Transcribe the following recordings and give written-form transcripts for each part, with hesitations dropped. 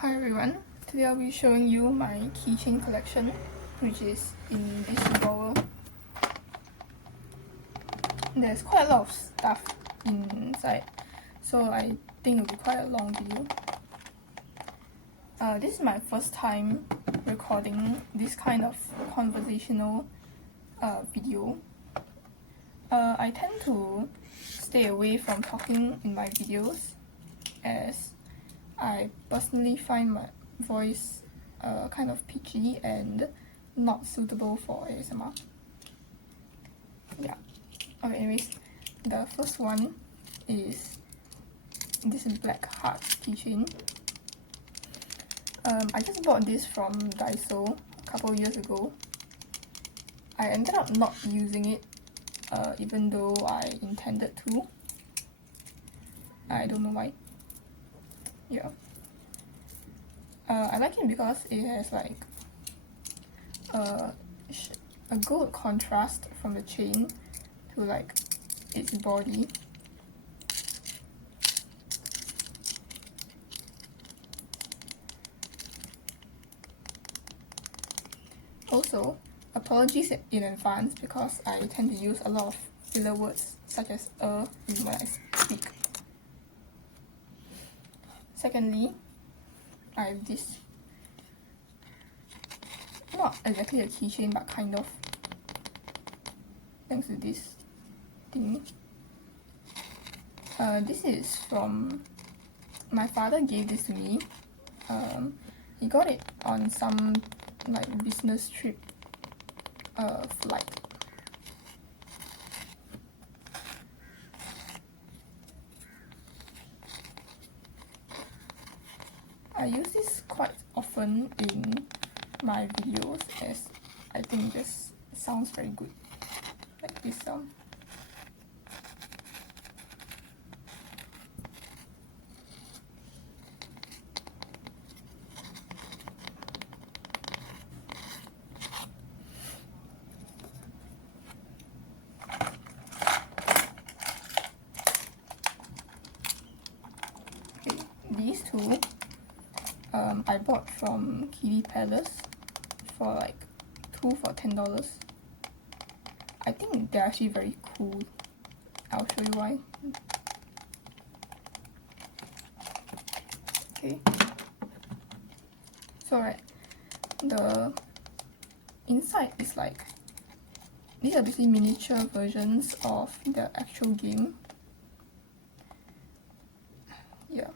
Hi everyone, today I'll be showing you my keychain collection, which is in this drawer. There's quite a lot of stuff inside, so I think it'll be quite a long video. This is my first time recording this kind of conversational video. I tend to stay away from talking in my videos as I personally find my voice kind of pitchy and not suitable for ASMR. Yeah. Okay, anyways, the first one is this black heart keychain. I just bought this from Daiso a couple years ago. I ended up not using it even though I intended to. I don't know why. Yeah. I like it because it has like a good contrast from the chain to like its body. Also, apologies in advance because I tend to use a lot of filler words such as when I speak. Secondly, I have this, not exactly a keychain but kind of, thanks to this thing. This is from, my father gave this to me. He got it on some like business trip flight. I use this quite often in my videos as I think this sounds very good, like this sound. Okay, these two I bought from Kitty Palace for like 2 for $10. I think they're actually very cool. I'll show you why. Okay. So right, the inside is like, these are basically miniature versions of the actual game. Yeah.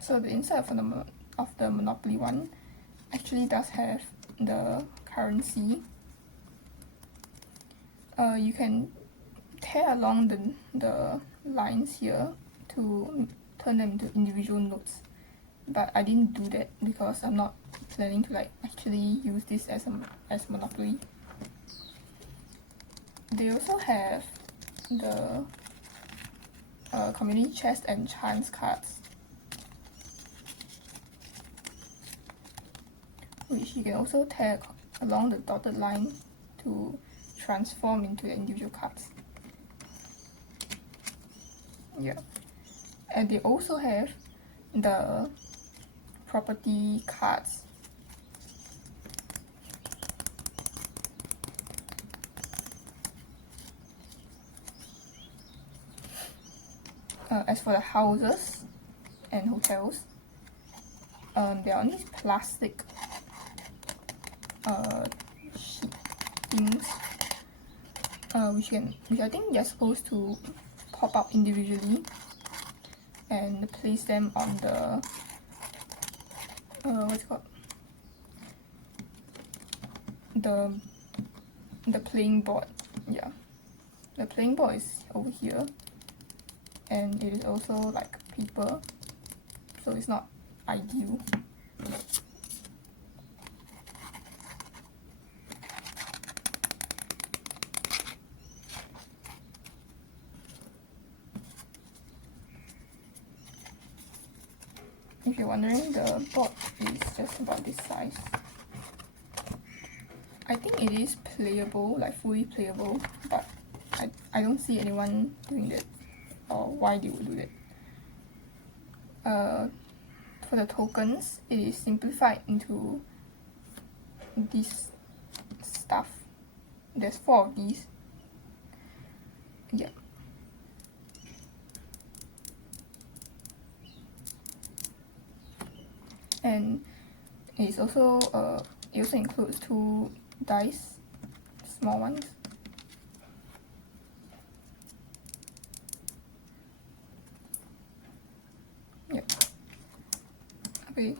So the inside of the Monopoly one actually does have the currency. You can tear along the lines here to turn them into individual notes, but I didn't do that because I'm not planning to like actually use this as Monopoly. They also have the community chest and chance cards, which you can also tear along the dotted line to transform into the individual cards. Yeah. And they also have the property cards. As for the houses and hotels, they are on these plastic sheet things, which I think you're supposed to pop out individually and place them on the what's it called, the playing board. Yeah, the playing board is over here, and it is also like paper, so it's not ideal. If you're wondering, the board is just about this size. I think it is playable, like fully playable, but I don't see anyone doing that, or why they would do that. For the tokens, it is simplified into this stuff. There's 4 of these. Yeah. And it also includes 2 dice, small ones. Yep. Okay.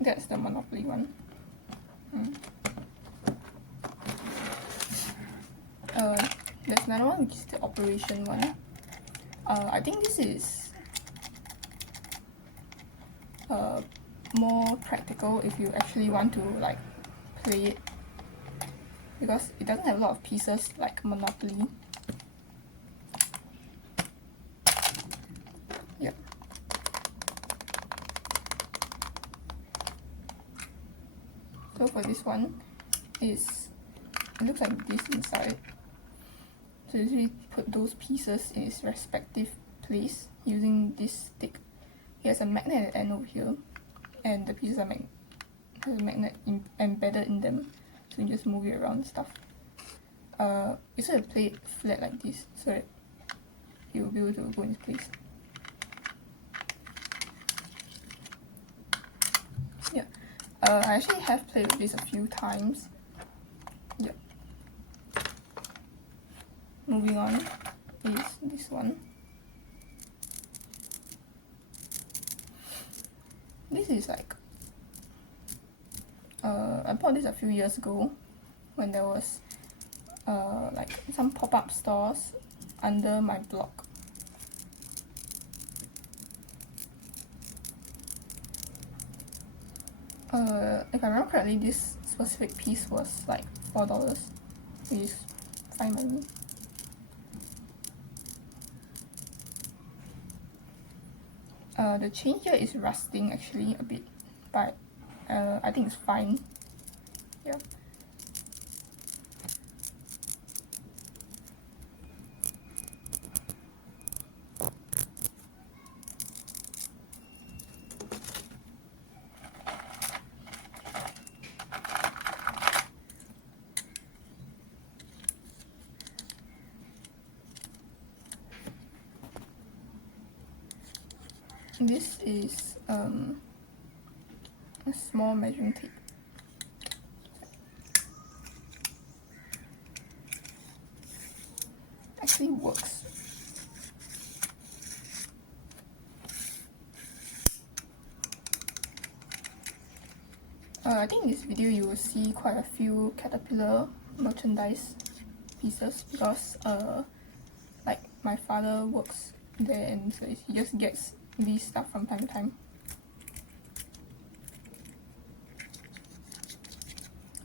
That's the Monopoly one. There's another one, which is the Operation one. I think this is more practical if you actually want to like play it, because it doesn't have a lot of pieces like Monopoly. Yep. So for this one, it looks like this inside. So you put those pieces in its respective place using this stick. Here's a magnet at the end over here, and the pieces are has a magnet embedded in them, so you just move it around and stuff. You sort of play it flat like this, so that it will be able to go in its place. Yeah, I actually have played with this a few times. Yeah. Moving on is this one. This is like, I bought this a few years ago when there was like some pop-up stores under my block. If I remember correctly, this specific piece was like $4, which is fine by me. The chain here is rusting actually a bit, but I think it's fine. Yeah. This is a small measuring tape. Actually works. I think in this video you will see quite a few Caterpillar merchandise pieces, because like my father works there, and so he just gets these stuff from time to time.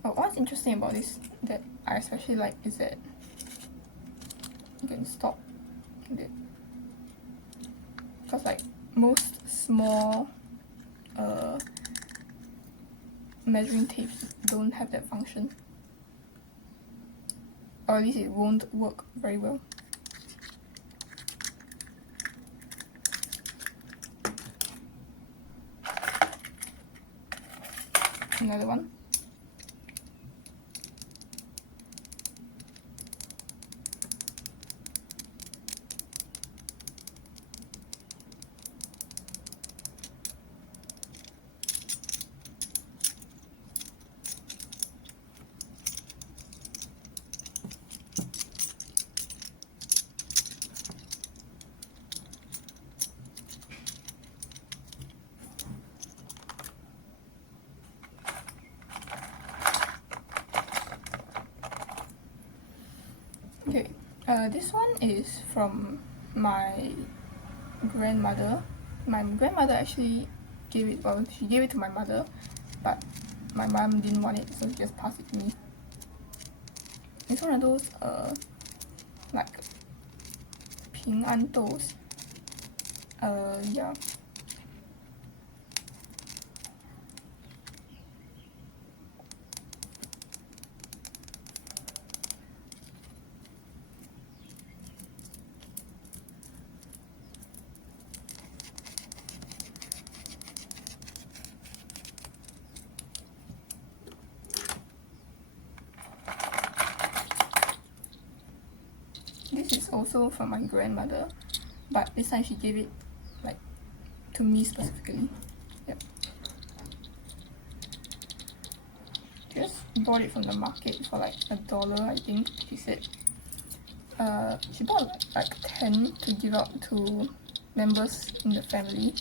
What's interesting about this that I especially like is that you can stop it. Because like most small measuring tapes don't have that function, or at least it won't work very well. Another one. Okay, this one is from my grandmother. My grandmother actually gave it, well, she gave it to my mother, but my mom didn't want it, so she just passed it to me. It's one of those, like, 平安豆. Yeah. This is also from my grandmother, but this time she gave it like to me specifically. Yep. Just bought it from the market for like $1, I think she said. She bought like 10 to give out to members in the family,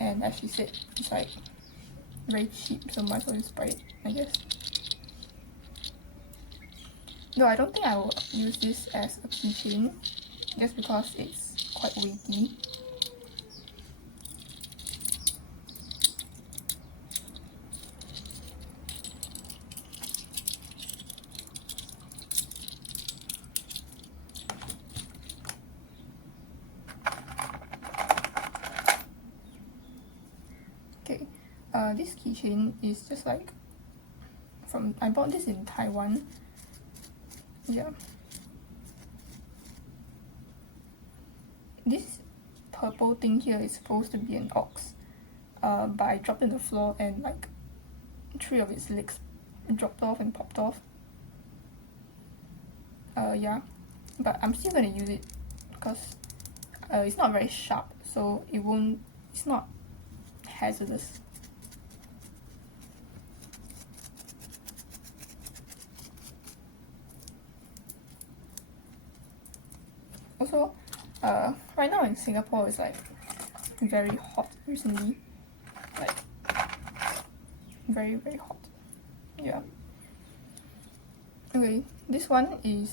and as she said, it's like very cheap, so might as well just buy it, I guess. No, I don't think I will use this as a keychain, just because it's quite weighty. Okay, this keychain is just like I bought this in Taiwan. Yeah. This purple thing here is supposed to be an ox, but I dropped it on the floor and like 3 of its legs dropped off and popped off. Yeah, but I'm still gonna use it because it's not very sharp, so it's not hazardous. Also, right now in Singapore it's like very hot recently, like very hot. Yeah. Okay, this one is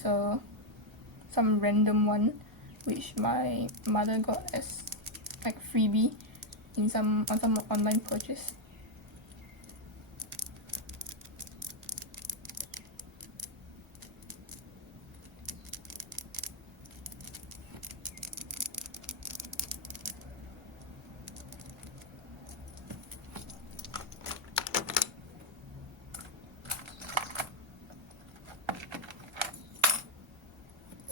some random one which my mother got as like freebie on some online purchase.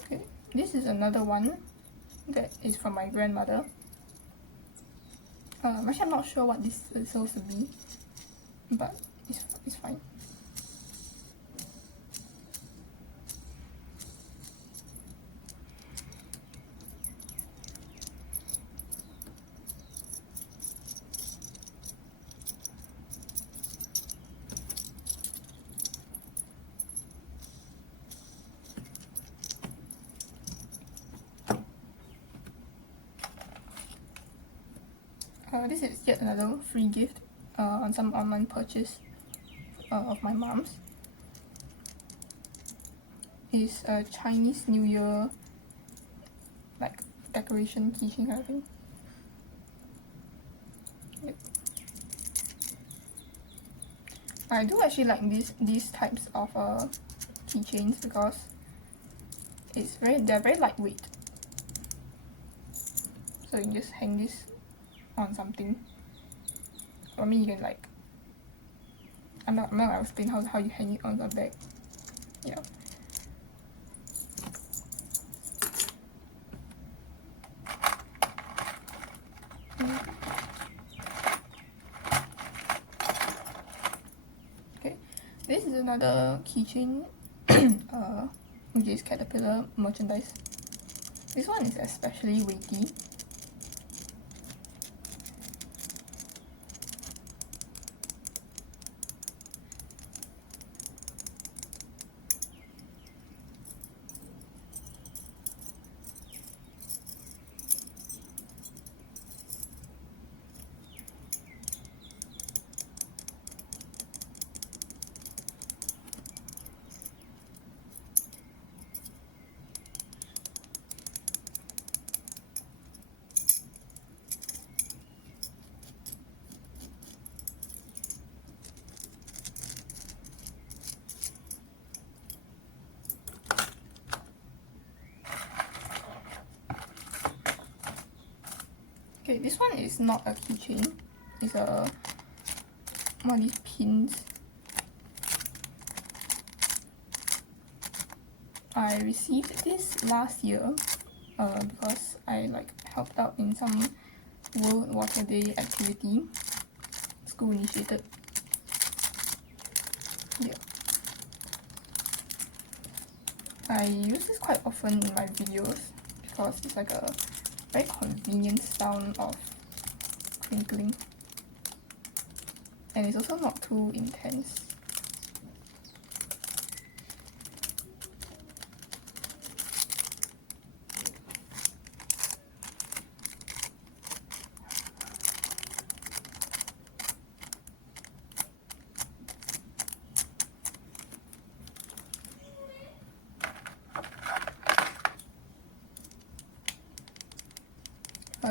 Okay, this is another one that is from my grandmother. Actually, I'm not sure what this is supposed to be, but it's fine. This is yet another free gift on some online purchase of my mom's. It's a Chinese New Year like decoration keychain kind of thing. Yep. I do actually like these types of keychains because they're very lightweight. So you can just hang this on something. I mean, you can like I'm not gonna explain how you hang it on the bag. Yeah. Okay, this is another keychain, which is Caterpillar merchandise. This one is especially weighty. Okay, this one is not a keychain. It's one of these pins. I received this last year because I helped out in some World Water Day activity, school initiated. Yeah. I use this quite often in my videos because it's like a very convenient sound of crinkling, and it's also not too intense.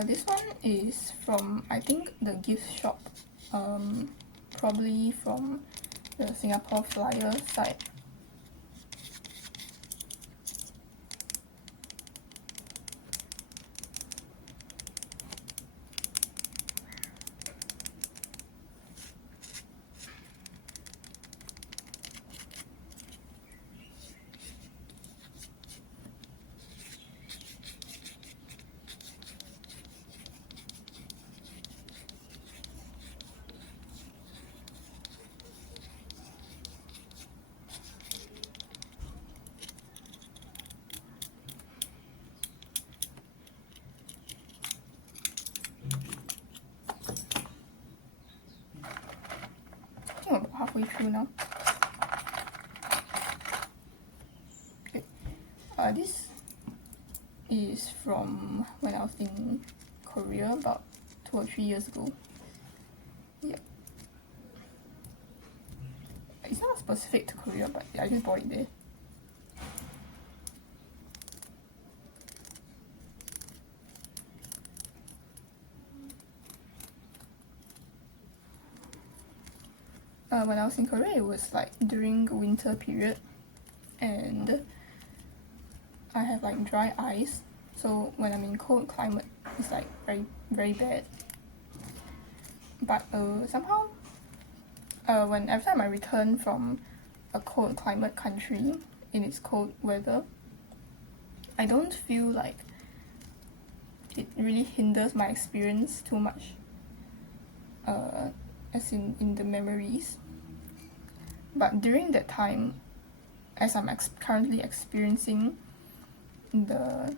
This one is from, I think, the gift shop, probably from the Singapore Flyer site. I think about halfway through now. Okay. This is from when I was in Korea about 2 or 3 years ago. Yeah. It's not specific to Korea, but I just bought it there. When I was in Korea, it was during winter period, and I have dry eyes, so when I'm in cold climate, it's very, very bad. But somehow, every time I return from a cold climate country in its cold weather, I don't feel like it really hinders my experience too much, as in the memories. But during that time, as I'm currently experiencing the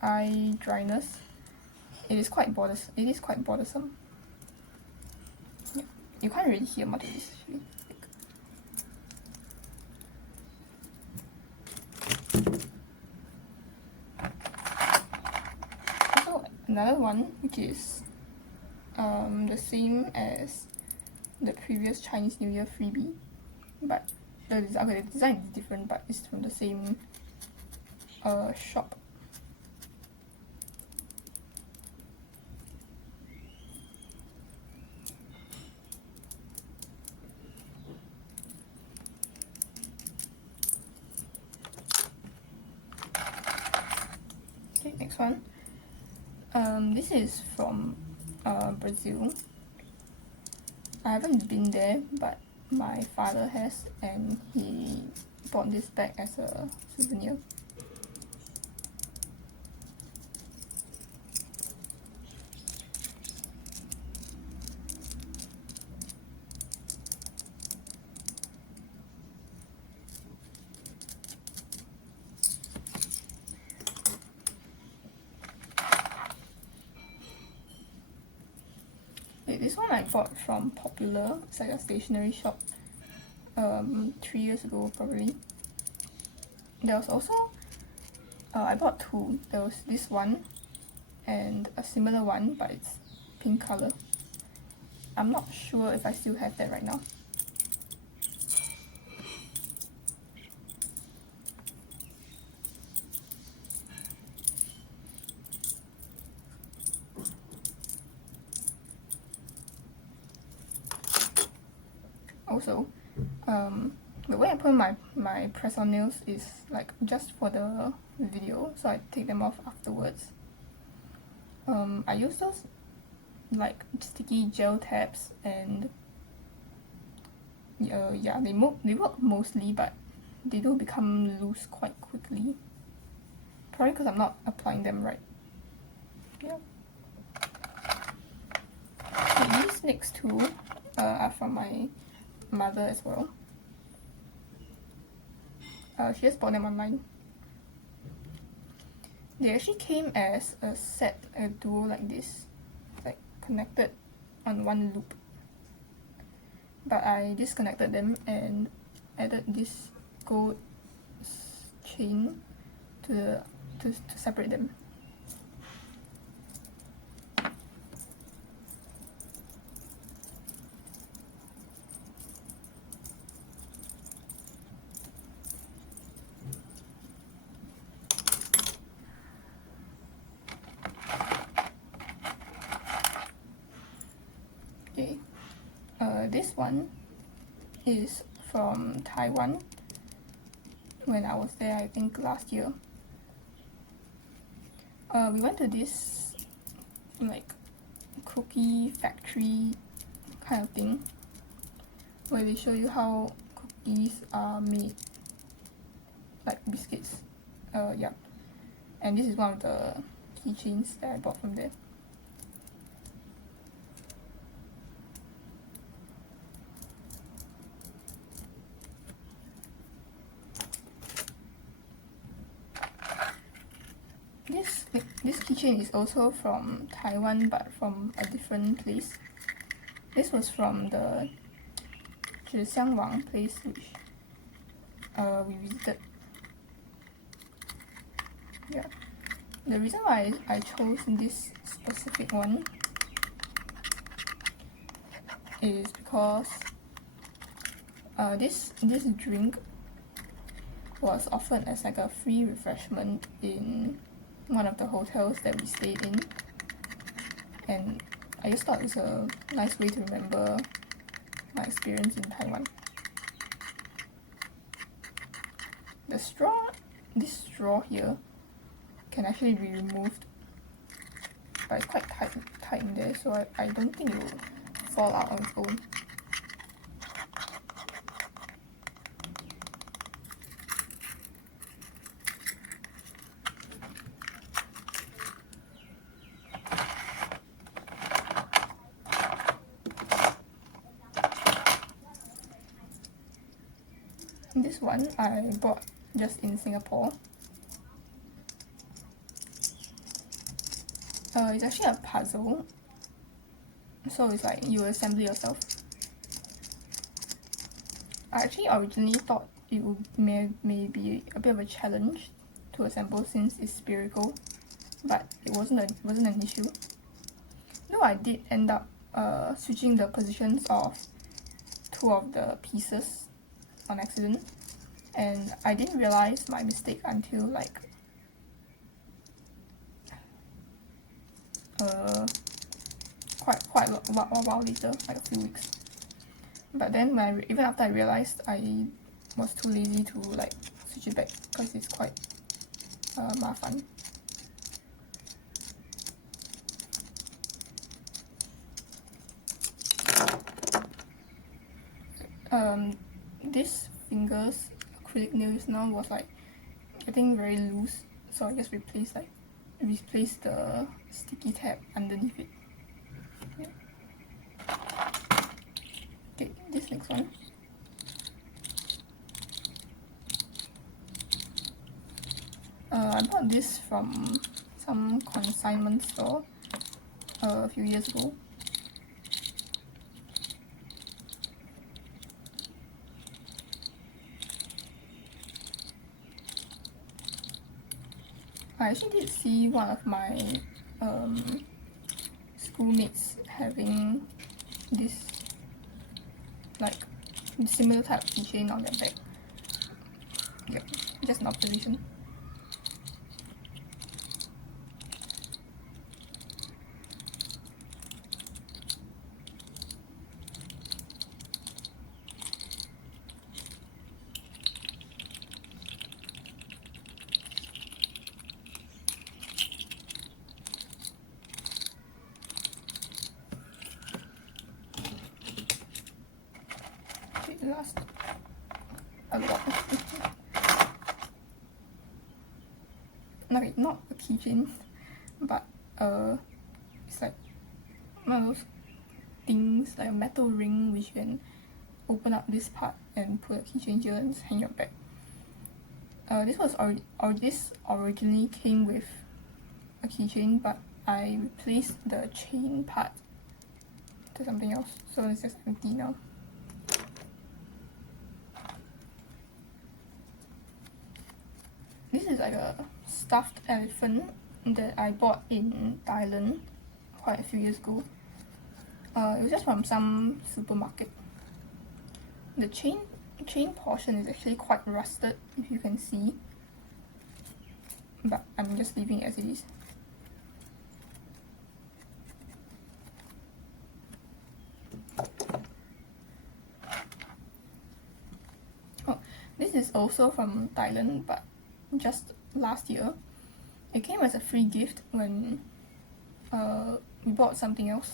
eye dryness, it is quite bothersome. Yeah. You can't really hear much of this actually. Also, another one which is the same as the previous Chinese New Year freebie, but the design is different, but it's from the same shop. Okay, next one. This is from Brazil. I haven't been there, but my father has, and he bought this bag as a souvenir. Okay, this one I bought from Popular. It's like a stationery shop. 3 years ago probably. There was also I bought two. There was this one and a similar one, but it's pink color. I'm not sure if I still have that right now. Also, the way I put my press-on nails is just for the video, so I take them off afterwards. I use those like sticky gel tabs, and yeah, they work mostly, but they do become loose quite quickly. Probably because I'm not applying them right. Yeah. Okay, these next two are from my mother as well. She just bought them online. They actually came as a set, a duo like this, like connected on one loop. But I disconnected them and added this gold chain to separate them. Okay, this one is from Taiwan. When I was there, I think last year. We went to this like cookie factory kind of thing, where they show you how cookies are made, like biscuits. Yeah, and this is one of the keychains that I bought from there. This keychain is also from Taiwan, but from a different place. This was from the Wang place, which we visited. Yeah, the reason why I chose this specific one is because this drink was offered as like a free refreshment in one of the hotels that we stayed in, and I just thought it was a nice way to remember my experience in Taiwan. This straw here can actually be removed, but it's quite tight in there, so I don't think it will fall out on its own. This one I bought just in Singapore. It's actually a puzzle, so it's like you assemble yourself. I actually originally thought it would may be a bit of a challenge to assemble since it's spherical, but it wasn't an issue. Though I did end up switching the positions of two of the pieces on accident, and I didn't realize my mistake until like quite a while later, like a few weeks. But then even after I realized, I was too lazy to like switch it back because it's quite 麻烦. This finger's acrylic nails now was like getting very loose, so I just replaced the sticky tab underneath it. Yeah. Okay, this next one. I bought this from some consignment store a few years ago. I actually did see one of my schoolmates having this like similar type of keychain on their bag. Yep, just an observation. last a lot. Okay, not a keychain, but it's like one of those things, like a metal ring which you can open up this part and put a keychain here and hang your bag. This originally came with a keychain, but I replaced the chain part to something else, so it's just empty now. This is like a stuffed elephant that I bought in Thailand quite a few years ago. It was just from some supermarket. The chain portion is actually quite rusted, if you can see, but I'm just leaving it as it is. Oh, this is also from Thailand, but just last year. It came as a free gift when we bought something else.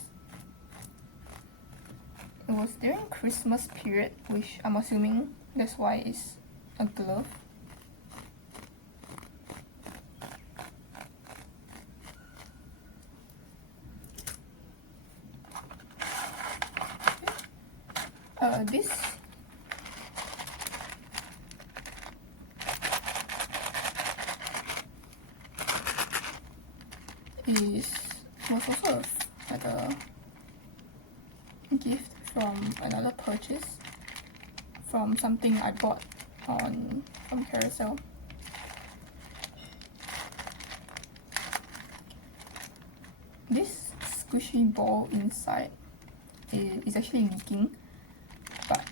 It was during Christmas period, which I'm assuming that's why it's a glove. This was also like a gift from another purchase from something I bought from Carousel. This squishy ball inside is actually leaking, but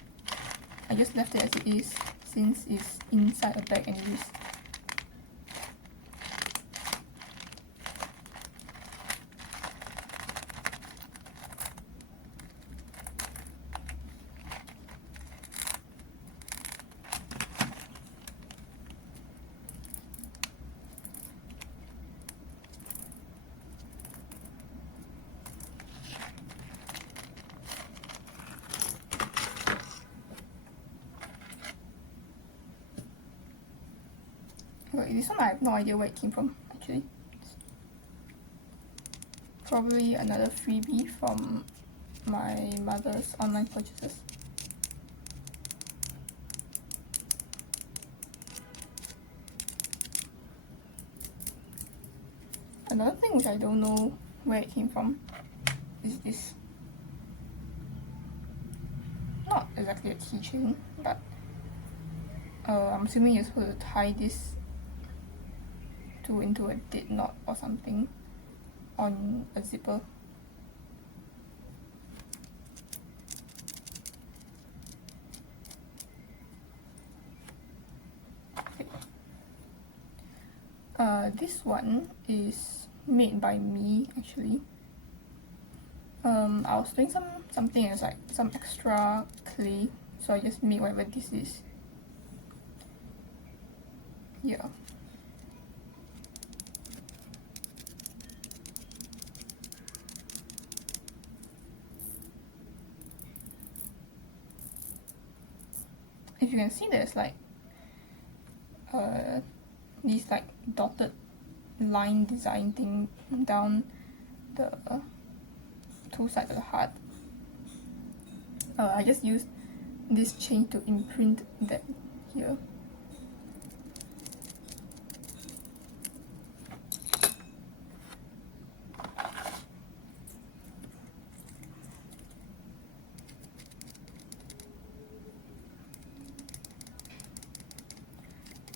I just left it as it is since it's inside a bag anyways. Okay, this one I have no idea where it came from actually. Probably another freebie from my mother's online purchases. Another thing which I don't know where it came from is this. Not exactly a keychain, but I'm assuming you're supposed to tie this into a date knot or something on a zipper. Okay. This one is made by me actually. I was doing something as like some extra clay, so I just made whatever this is. Yeah. If you can see, there's like these like dotted line design thing down the two sides of the heart. I just used this chain to imprint that here.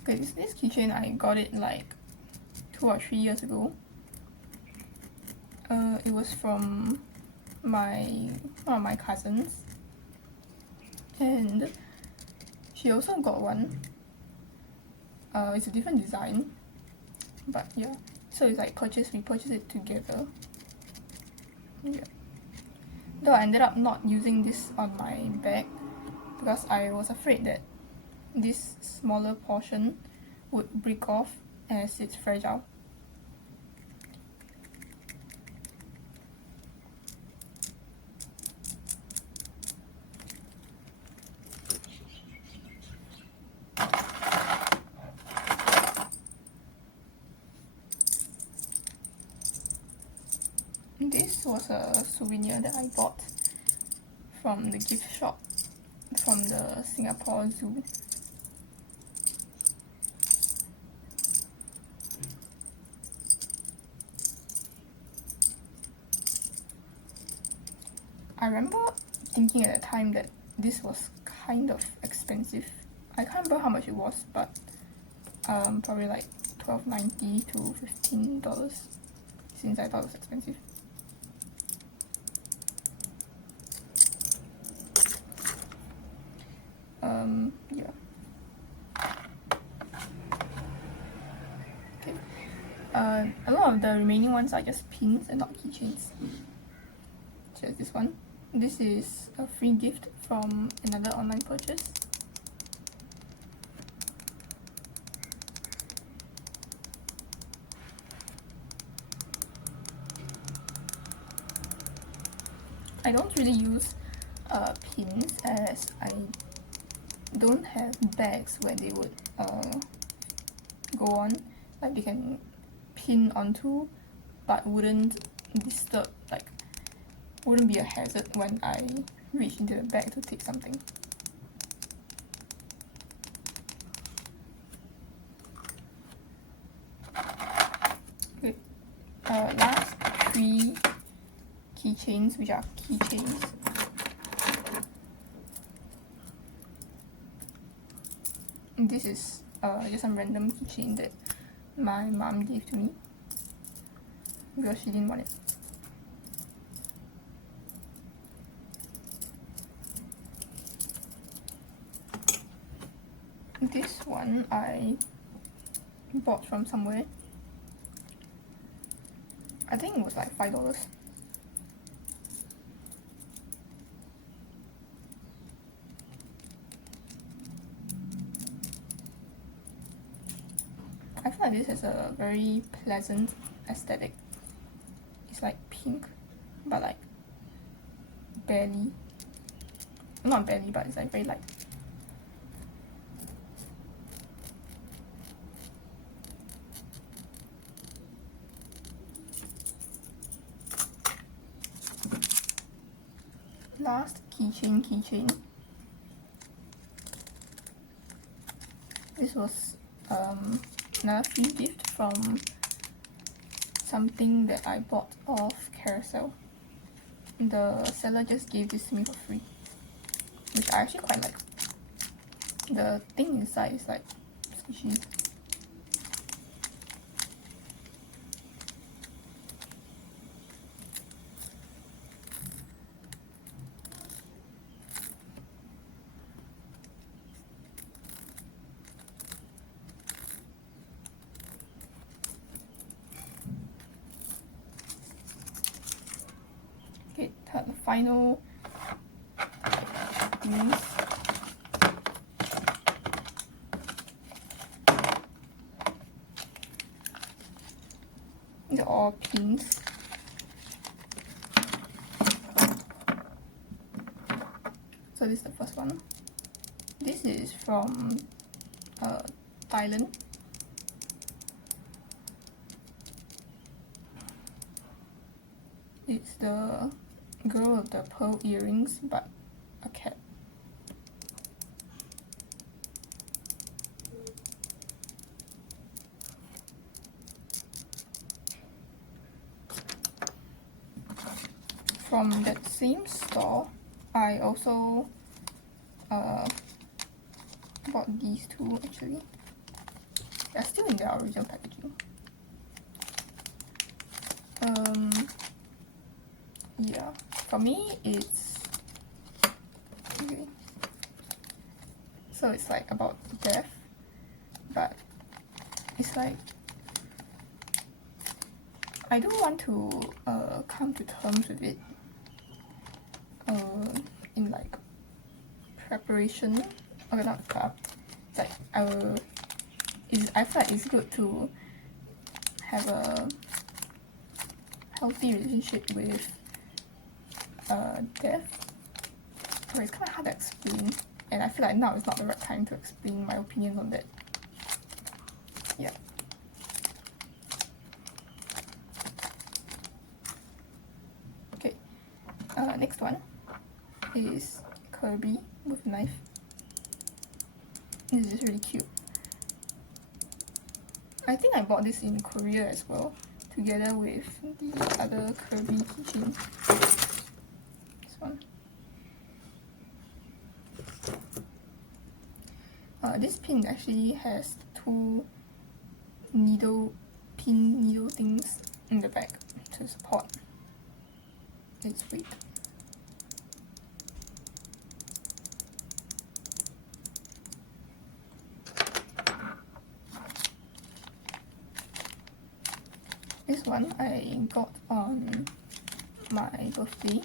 Okay, this keychain, I got it like 2 or 3 years ago. It was from one of my cousins, and she also got one. It's a different design, but yeah. So it's like we purchased it together. Yeah. Though I ended up not using this on my bag because I was afraid that this smaller portion would break off as it's fragile. This was a souvenir that I bought from the gift shop from the Singapore Zoo. I remember thinking at the time that this was kind of expensive. I can't remember how much it was, but probably like $12.90 to $15 since I thought it was expensive. Yeah. Okay. A lot of the remaining ones are just pins and not keychains. Here's this one. This is a free gift from another online purchase. I don't really use pins as I don't have bags where they would go on, like they can pin onto but wouldn't disturb, like wouldn't be a hazard when I reach into the bag to take something. Okay, last 3 keychains, which are keychains. This is just some random keychain that my mom gave to me because she didn't want it. This one I bought from somewhere. I think it was like $5. I feel like this has a very pleasant aesthetic. It's like pink, but like barely. Not barely, but it's like very light. Last keychain. This was another free gift from something that I bought off Carousel. The seller just gave this to me for free, which I actually quite like. The thing inside is like squishy. Okay, the final things. These are all pins. So this is the first one. This is from Thailand. It's the girl with the pearl earrings, but a cat. From that same store, I also bought these two actually. They're still in their original packaging. Yeah, for me it's okay. So it's like about death, but it's like I do want to come to terms with it in like preparation. Okay, not prep. It's like I feel like it's good to have a healthy relationship with death. But it's kind of hard to explain, and I feel like now is not the right time to explain my opinions on that. Yeah. Next one is Kirby with a knife. This is really cute. I think I bought this in Korea as well, together with the other Kirby keychain. This one. This pin actually has two pin needle things in the back to support its weight. This one I got on my birthday.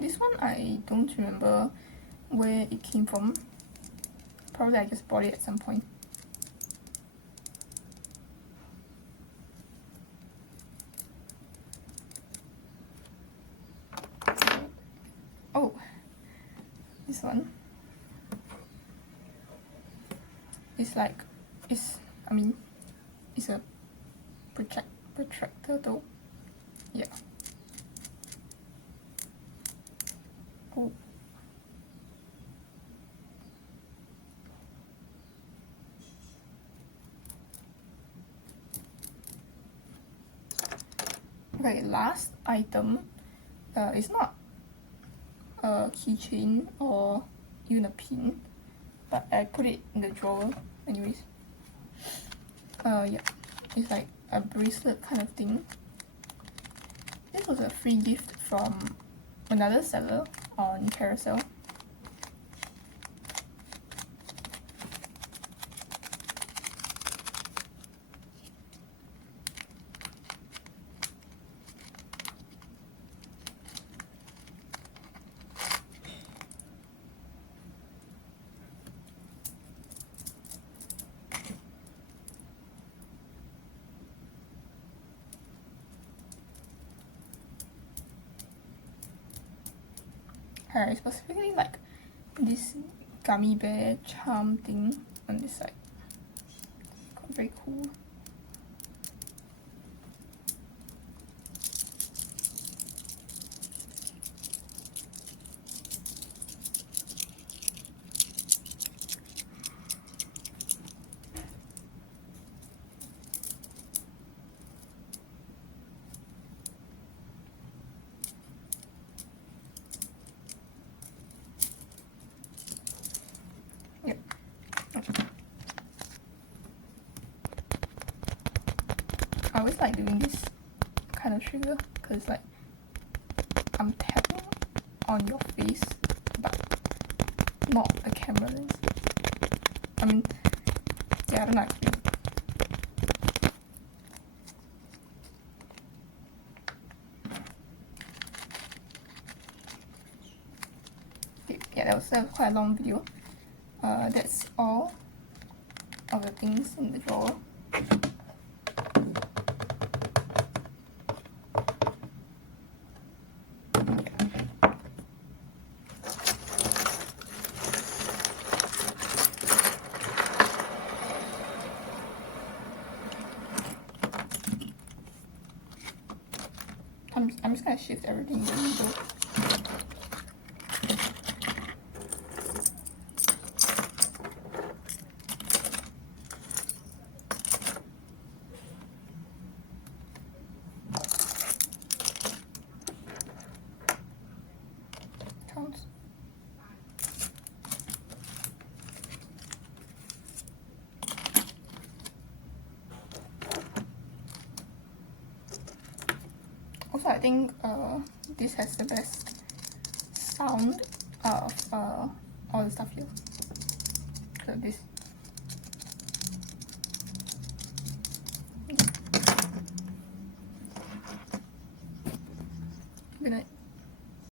This one I don't remember where it came from. Probably I just bought it at some point. Oh, this one. It's like, it's a protractor though. Yeah. Oh. Okay, last item. It's not a keychain or even a pin, but I put it in the drawer anyways. Yeah, it's like a bracelet kind of thing. This was a free gift from another seller on Carousel. I specifically like this gummy bear charm thing on this side. Very cool. Yep. Okay. I always like doing this kind of trigger because like I'm tapping on your face but not the camera lens. Yeah, I don't like it. Yeah, that was quite a long video. That's all of the things in the drawer. I'm just gonna shift everything in the middle. Counts. Also, I think this has the best sound out of all the stuff here. So this. Good night.